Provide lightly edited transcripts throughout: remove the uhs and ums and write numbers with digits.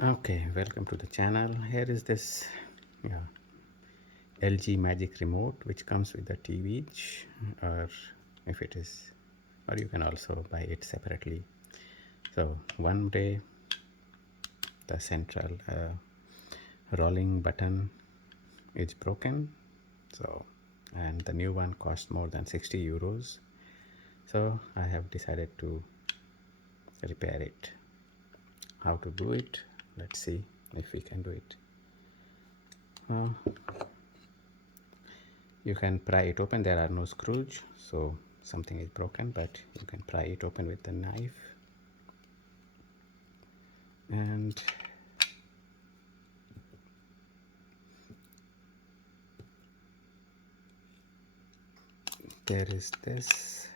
Okay, welcome to the channel. Here is this LG Magic Remote which comes with the TV, or if it is, or you can also buy it separately. So one day the central rolling button is broken, so and the new one costs more than 60 euros. So I have decided to repair it. How to do it? Let's see if we can do it. You can pry it open. There are no screws, so something is broken, but you can pry it open with the knife. And there is this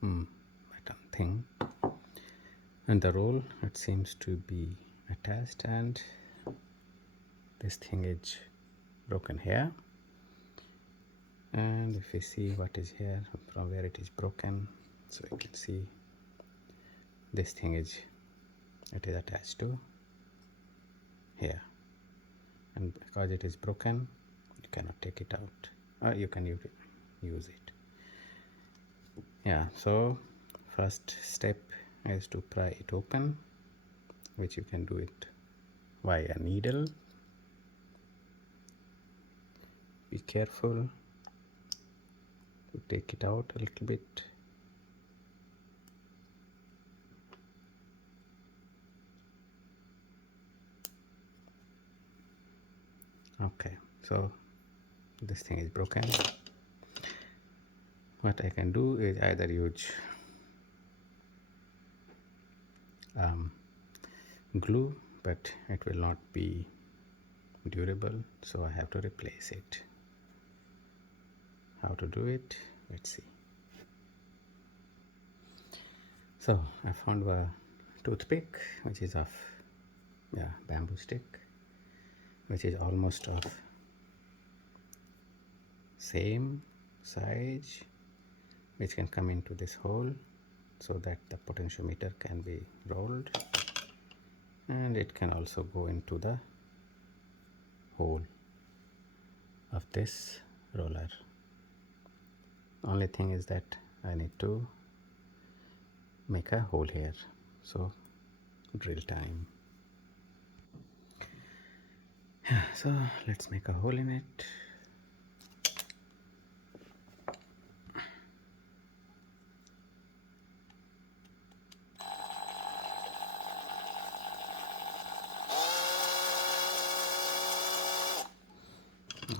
button thing, and the roll, it seems to be attached, and this thing is broken here. And if we see what is here, from where it is broken, so you can see this thing is attached to here, and because it is broken, you cannot take it out, or you can use it. So first step is to pry it open, which you can do it via a needle. Be careful to take it out a little bit. Okay, so this thing is broken. What I can do is either use glue, but it will not be durable, so I have to replace it. How to do it? Let's see. So I found a toothpick which is of bamboo stick, which is almost of same size, which can come into this hole so that the potentiometer can be rolled, and it can also go into the hole of this roller. Only thing is that I need to make a hole here, so drill time. So let's make a hole in it.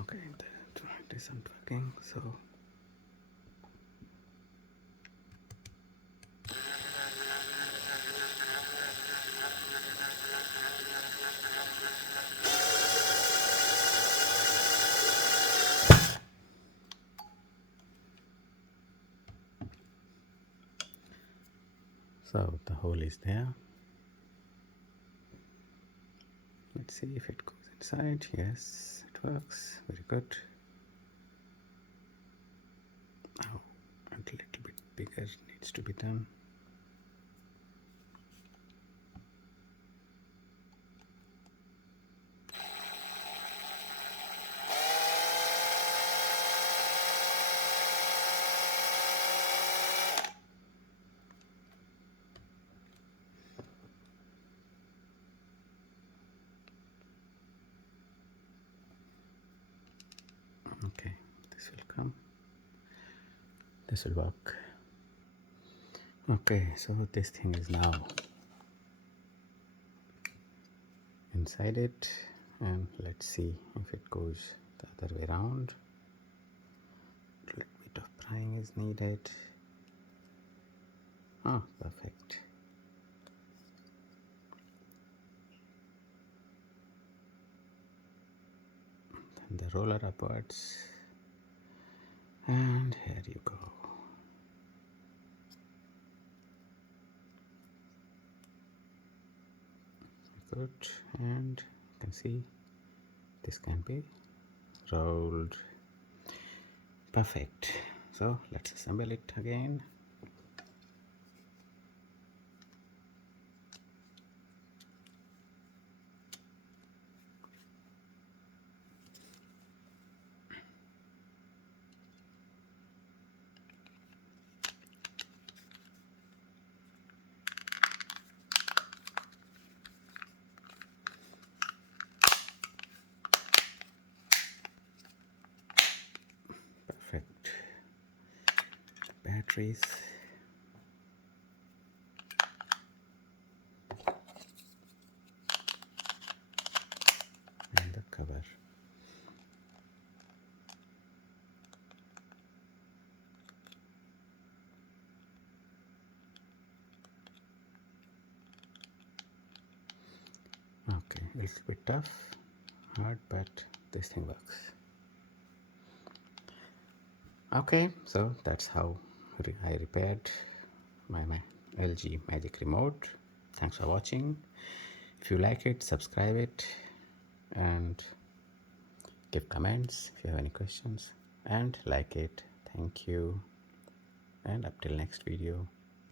Okay, it isn't working, so the hole is there. Let's see if it goes inside. Yes, it works. Very good. Now a little bit bigger needs to be done. Okay, this will come. This will work. Okay, so this thing is now inside it, and let's see if it goes the other way around. A little bit of prying is needed. Oh, perfect. Then the roller upwards, and here you go. Good, and you can see this can be rolled. Perfect. So let's assemble it again. batteries and the cover. Okay, a little bit tough, hard, but this thing works. Okay, so that's how I repaired my LG Magic Remote. Thanks for watching. If you like it, subscribe it and give comments if you have any questions, and like it. Thank you, and up till next video.